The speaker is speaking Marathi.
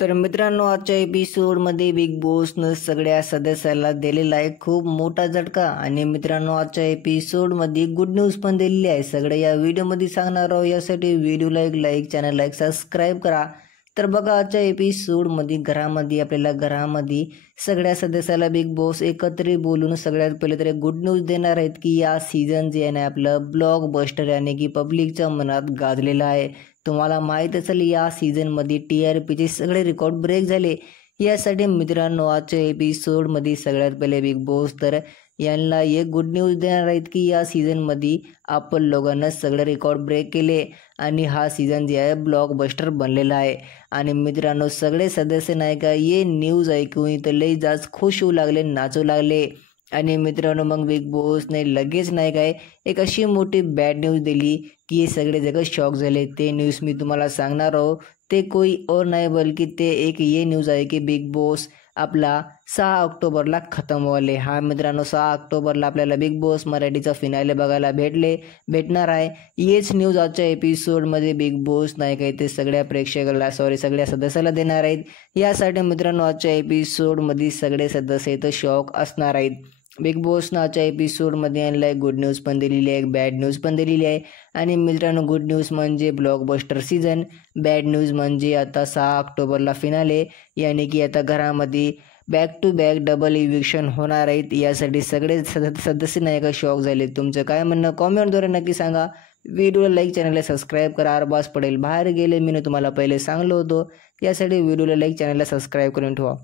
तर मित्रांनो, आजच्या एपिसोडमध्ये बिग बॉसनं सगळ्या सदस्याला दिलेला आहे खूप मोठा झटका. आणि मित्रांनो, आजच्या एपिसोडमध्ये गुड न्यूज पण दिलेली आहे. सगळं या व्हिडिओमध्ये सांगणार आहोत. यासाठी व्हिडिओला एक लाईक, चॅनलला एक सबस्क्राईब करा. तर बघा, आजच्या एपिसोडमध्ये घरामध्ये सगळ्या सदस्याला बिग बॉस एकत्रित बोलून सगळ्यात पहिले तर गुड न्यूज देणार आहेत की या सीझन जे आहे ना आपलं ब्लॉकबस्टर यानी की पब्लिकच्या मनात गाजलेलं आहे. तुम्हाला माहीत असेल या सीझनमध्ये TRPचे सगळे रेकॉर्ड ब्रेक झाले. यासाठी मित्रांनो, आजच्या एपिसोडमध्ये सगळ्यात पहिले बिग बॉस तर यांना एक गुड न्यूज देणार आहेत की या सीझनमध्ये आपण लोकांना सगळे रेकॉर्ड ब्रेक केले आणि हा सीझन जे आहे ब्लॉकबस्टर बनलेला आहे. आणि मित्रांनो, सगळे सदस्य नाही का ये न्यूज ऐकून इथं लई जास्त खुश होऊ लागले, नाचू लागले. आणि मित्रांनो, मग बिग बॉसने लगेच नाही काय एक अशी मोठी बॅड न्यूज दिली की हे सगळे जगह शॉक झाले. ते न्यूज़ मी तुम्हाला सांगणार आहो. ते कोई और नाही बल्कि ते एक ये न्यूज़ आहे की बिग बॉस आपला 6 ऑक्टोबरला खतम व्हायले. हा मित्रांनो, 6 ऑक्टोबरला आपल्याला बिग बॉस मराठीचा फिनाले बघायला भेटणार आहे. हेच न्यूज आजच्या एपिसोडमध्ये बिग बॉस नाही काय ते सगळ्या प्रेक्षकाला सगळ्या सदस्याला देणार आहेत. यासाठी मित्रांनो, आजच्या एपिसोडमध्ये सगळे सदस्य इथं शॉक असणार आहेत. बिग बॉसनं आजच्या एपिसोडमध्ये यांना एक गुड न्यूज पण दिलेली आहे, एक बॅड न्यूज पण दिलेली आहे. आणि मित्रांनो, गुड न्यूज म्हणजे ब्लॉकबस्टर सीझन, बॅड न्यूज म्हणजे आता 6 ऑक्टोबरला फिनाले यानी की आता घरामध्ये back to back double eviction होणार आहेत. यासाठी सगळे सदस्य नाही का शॉक झाले. तुमचं काय म्हणणं कॉमेंटद्वारे नक्की सांगा. व्हिडिओला लाईक, चॅनलला सबस्क्राईब करा. आरबाज पडेल बाहेर गेले, मी तुम्हाला पहिले सांगलो होतो. यासाठी व्हिडिओला लाईक, चॅनलला सबस्क्राईब करून ठेवा.